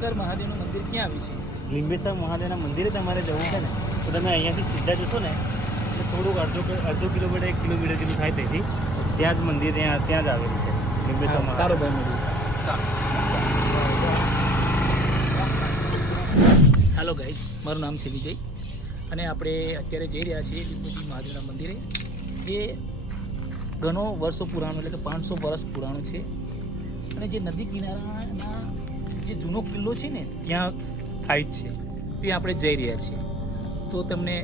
લીંબેશ્વર મહાદેવનું મંદિર ક્યાં આવ્યું છે? લીંબેશ્વર મહાદેવના મંદિરે તમારે જવું છે ને તો તમે અહીંયાથી સીધા જશો ને તો થોડુંક અડધો કિલોમીટર 1 કિલોમીટર જેટલું થાય તેથી ત્યાં જ મંદિર ત્યાં જ આવેલું છે લીંબેશ્વર મહાદેવ. સારું ભાઈ મળ્યું. હેલો ગાઈસ, મારું નામ છે વિજય અને આપણે અત્યારે જઈ રહ્યા છીએ લીંબુજી મહાદેવના મંદિરે, જે ઘણો વર્ષો પુરાણું એટલે કે 500 વર્ષ પુરાણું છે. અને જે નદી કિનારાના જે જૂનો કિલ્લો છે ને ત્યાં સ્થાયિત છે, ત્યાં આપણે જઈ રહ્યા છીએ. તો તમને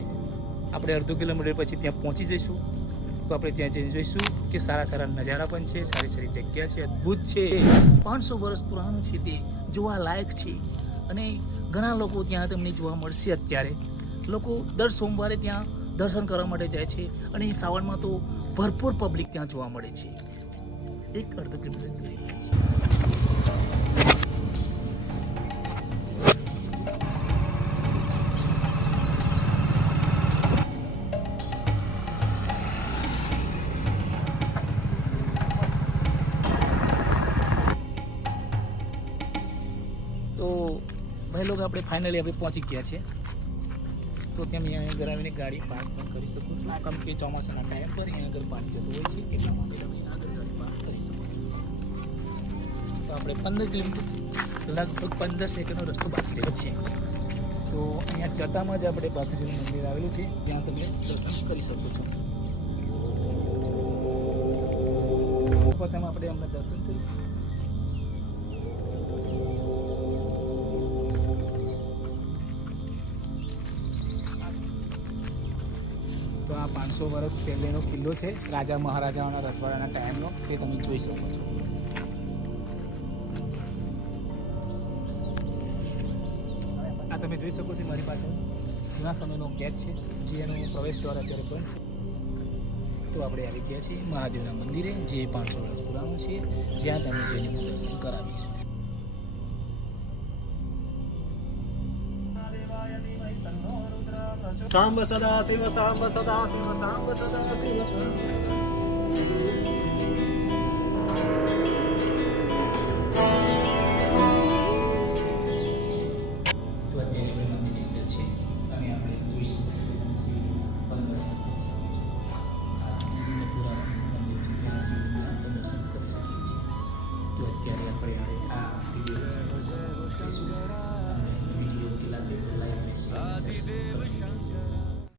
આપણે અડધો કિલોમીટર પછી ત્યાં પહોંચી જઈશું. તો આપણે ત્યાં જઈને જોઈશું કે સારા સારા નજારા પણ છે, સારી સારી જગ્યા છે, અદ્ભુત છે. 500 વર્ષ પુરાણું છે, તે જોવા લાયક છે. અને ઘણા લોકો ત્યાં તમને જોવા મળશે. અત્યારે લોકો દર સોમવારે ત્યાં દર્શન કરવા માટે જાય છે અને શ્રાવણમાં તો ભરપૂર પબ્લિક ત્યાં જોવા મળે છે. એક અડધો કિલોમીટર દૂર છે. તો ભાઈ લોકો આપણે ફાઇનલી આપણે પહોંચી ગયા છે. તો તમે અહીંયા આગળ આવીને ગાડી પાર્ક પણ કરી શકો છો, કેમ કે ચોમાસાના ટાઈમ પર અહીંયા આગળ પાણી જતું હોય છે, એટલા માટે તમે આગળ ગાડી પાર્ક કરી શકો છો. તો આપણે 15 કિલોમીટર લગભગ 15 સેકન્ડનો રસ્તો બાકી રહ્યો છે. તો અહીંયા જતામાં જ આપણે બાપુજીનું મંદિર આવેલું છે, ત્યાં તમે દર્શન કરી શકો છો. પ્રથમ આપણે હમણાં દર્શન કરી. તો આ 500 વર્ષ પહેલેનો કિલ્લો છે, રાજા મહારાજાઓના રજવાડાના ટાઈમનો, તે તમે જોઈ શકો છો. આ તમે જોઈ શકો છો મારી પાસે જૂના સમયનો ગેટ છે, જે એનો પ્રવેશ દ્વાર અત્યારે બંધ છે. તો આપણે આવી ગયા છીએ મહાદેવના મંદિરે, જે 500 વર્ષ પુરાણું છે, જ્યાં તમે જઈને દર્શન કરાવીશું. સાંબ સદા શિવ સાંબ સદા શિવ સાંબ સદા શિવ. તો અત્યારે મંદિરની અંદર છે અને આપણે જોઈ શકો છો કે તમે શિવલિંગ પણ દર્શન કરી શકો છો. આ મંદિરનું પુરાણ મંદિર છે, ત્યાં શિવલિંગના આપણે દર્શન કરી શકીએ છીએ. તો અત્યારે આપણે આ વિડીયો અને વિડીયો કેટલા લાઈવ અને